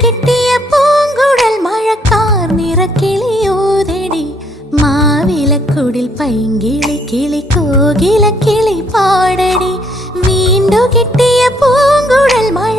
കിട്ടിയ പൂങ്കുഴൽ മഴക്കാർ നിറക്കിളിയോതെടി മാവിലക്കുടിൽ പൈങ്കിളി കിളി കോകില കിളി പാടടി വീണ്ടു കിട്ടിയ പൂങ്കുഴൽ മഴ